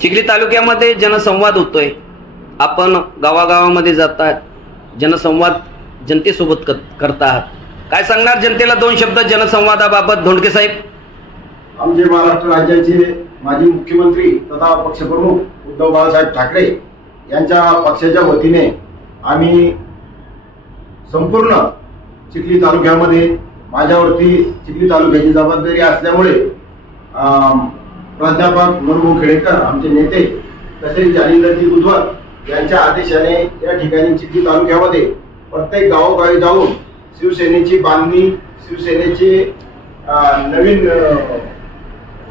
चिखली तालुक्यामध्ये जनसंवाद होतोय. आपण गावागावामध्ये जातात जनसंवाद जनतेसोबत क- करता आहात. काय सांगणार जनतेला दोन शब्द जनसंवादाबाबत धोंडके साहेब? आमचे महाराष्ट्र राज्याचे माजी मुख्यमंत्री तथा पक्षप्रमुख उद्धव बाळासाहेब ठाकरे यांच्या पक्षाच्या वतीने आम्ही संपूर्ण चिखली तालुक्यामध्ये माझ्यावरती चिखली तालुक्याची जबाबदारी असल्यामुळे प्राध्यापक मुर्मू खेडेकर आमचे नेते तसेच जालिंदरजी बुधवार यांच्या आदेशाने या ठिकाणी चिखली तालुक्यामध्ये प्रत्येक गावोगावी जाऊन शिवसेनेची बांधणी शिवसेनेची नवीन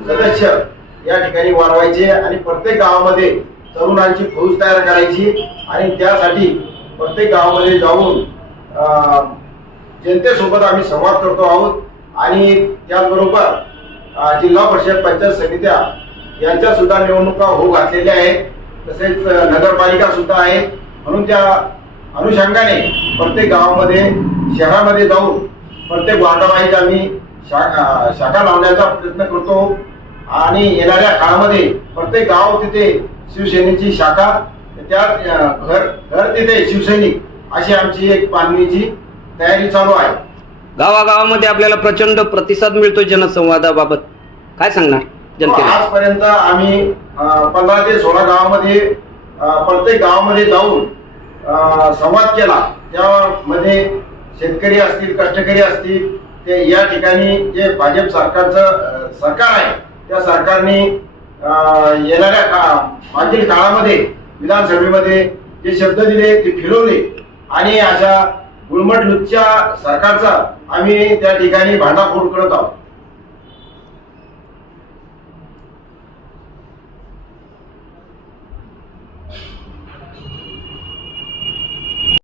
सदस्य या ठिकाणी वाढवायचे आणि प्रत्येक गावामध्ये तरुणांची फौज तयार करायची आणि त्यासाठी प्रत्येक गावामध्ये जाऊन जनतेसोबत आम्ही संवाद करतो आहोत आणि त्याचबरोबर जिल्हा परिषद पंचायत समित्या यांच्या सुद्धा निवडणुका होऊ घातलेल्या आहेत. तसेच नगरपालिका सुद्धा आहेत म्हणून त्या अनुषंगाने प्रत्येक गावामध्ये शहरामध्ये जाऊन प्रत्येक वार्डावाईज आम्ही शाखा शाखा लावण्याचा प्रयत्न करतो. आणि येणाऱ्या काळामध्ये प्रत्येक गाव तिथे शिवसेनेची शाखा त्या घर घर तिथे शिवसैनिक अशी आमची एक बांधणीची तयारी चालू आहे. गावागावामध्ये आपल्याला प्रचंड प्रतिसाद मिळतो जनसंवादाबाबत. काय सांगणार जनतेला? हो, आजपर्यंत आम्ही पंधरा ते सोळा गावामध्ये प्रत्येक गावामध्ये जाऊन संवाद केला. त्यामध्ये शेतकरी असतील कष्टकरी असतील ते या ठिकाणी जे भाजप सरकारचं सरकार आहे त्या सरकारने येणाऱ्या का मागील काळामध्ये विधानसभेमध्ये जे शब्द दिले ते फिरवले. आणि अशा गुळमट लुच्च्या सरकारचा आम्ही त्या ठिकाणी भांडाफोड करत आहोत.